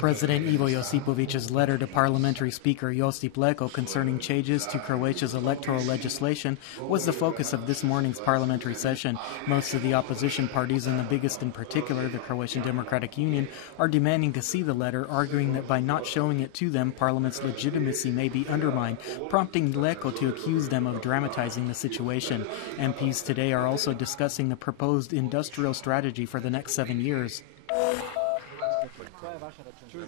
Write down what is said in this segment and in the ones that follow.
President Ivo Josipovic's letter to Parliamentary Speaker Josip Leko concerning changes to Croatia's electoral legislation was the focus of this morning's parliamentary session. Most of the opposition parties, and the biggest in particular, the Croatian Democratic Union, are demanding to see the letter, arguing that by not showing it to them, Parliament's legitimacy may be undermined, prompting Leko to accuse them of dramatizing the situation. MPs today are also discussing the proposed industrial strategy for the next 7 years.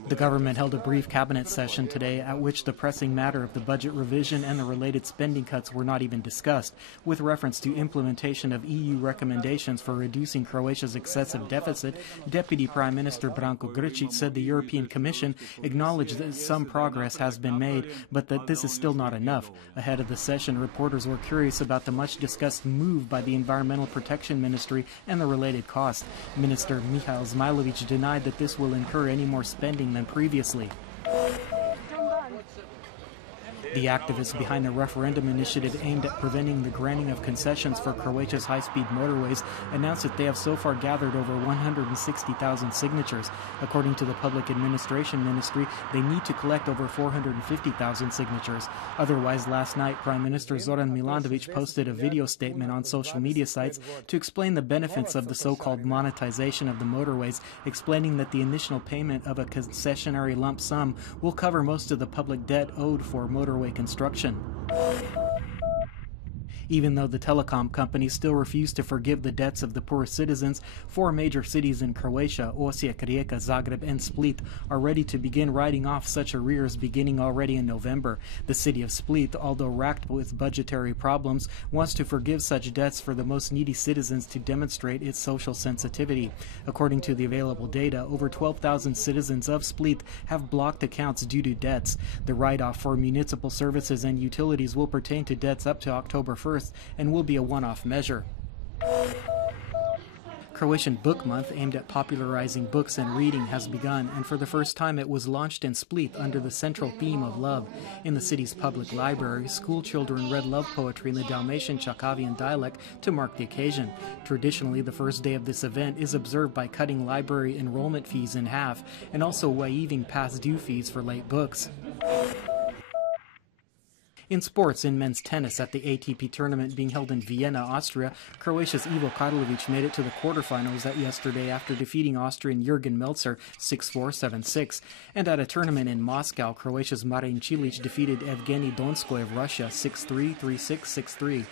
The government held a brief cabinet session today at which the pressing matter of the budget revision and the related spending cuts were not even discussed, with reference to implementation of EU recommendations for reducing Croatia's excessive deficit. Deputy Prime Minister Branko Grčić said the European Commission acknowledged that some progress has been made, but that this is still not enough. Ahead of the session, reporters were curious about the much-discussed move by the Environmental Protection Ministry and the related cost. Minister Mihail Zmajlović denied that this will incur any more spending than previously. The activists behind the referendum initiative aimed at preventing the granting of concessions for Croatia's high-speed motorways announced that they have so far gathered over 160,000 signatures. According to the Public Administration Ministry, they need to collect over 450,000 signatures. Otherwise, last night, Prime Minister Zoran Milanovic posted a video statement on social media sites to explain the benefits of the so-called monetization of the motorways, explaining that the initial payment of a concessionary lump sum will cover most of the public debt owed for motorway construction. Even though the telecom companies still refuse to forgive the debts of the poor citizens, 4 major cities in Croatia, Osijek, Rijeka, Zagreb, and Split, are ready to begin writing off such arrears beginning already in November. The city of Split, although racked with budgetary problems, wants to forgive such debts for the most needy citizens to demonstrate its social sensitivity. According to the available data, over 12,000 citizens of Split have blocked accounts due to debts. The write-off for municipal services and utilities will pertain to debts up to October 1st and will be a one-off measure. Croatian Book Month, aimed at popularizing books and reading, has begun, and for the first time it was launched in Split under the central theme of love. In the city's public library, school children read love poetry in the Dalmatian Chakavian dialect to mark the occasion. Traditionally, the first day of this event is observed by cutting library enrollment fees in half and also waiving past due fees for late books. In sports, in men's tennis at the ATP tournament being held in Vienna, Austria, Croatia's Ivo Karlovic made it to the quarterfinals yesterday after defeating Austrian Jurgen Melzer 6-4, 7-6. And at a tournament in Moscow, Croatia's Marin Cilic defeated Evgeny Donskoy of Russia 6-3, 3-6, 6-3.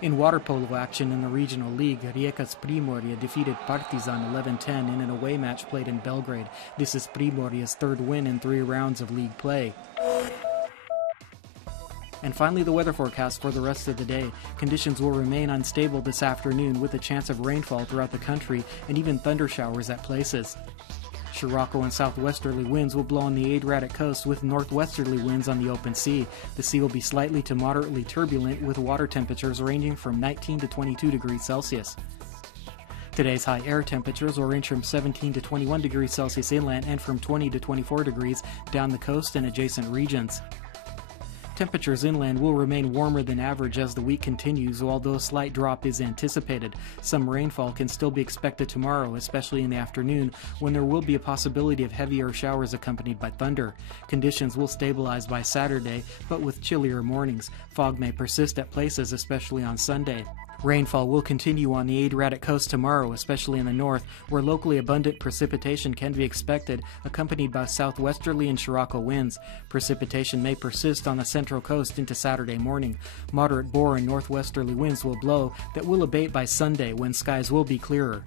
In water polo action in the regional league, Rijeka's Primorje defeated Partizan 11-10 in an away match played in Belgrade. This is Primorje's 3rd win in 3 rounds of league play. And finally, the weather forecast for the rest of the day. Conditions will remain unstable this afternoon with a chance of rainfall throughout the country and even thunder showers at places. Sirocco and southwesterly winds will blow on the Adriatic coast with northwesterly winds on the open sea. The sea will be slightly to moderately turbulent with water temperatures ranging from 19 to 22 degrees Celsius. Today's high air temperatures will range from 17 to 21 degrees Celsius inland and from 20 to 24 degrees down the coast and adjacent regions. Temperatures inland will remain warmer than average as the week continues, although a slight drop is anticipated. Some rainfall can still be expected tomorrow, especially in the afternoon, when there will be a possibility of heavier showers accompanied by thunder. Conditions will stabilize by Saturday, but with chillier mornings. Fog may persist at places, especially on Sunday. Rainfall will continue on the Adriatic coast tomorrow, especially in the north, where locally abundant precipitation can be expected, accompanied by southwesterly and Sirocco winds. Precipitation may persist on the central coast into Saturday morning. Moderate bore and northwesterly winds will blow that will abate by Sunday when skies will be clearer.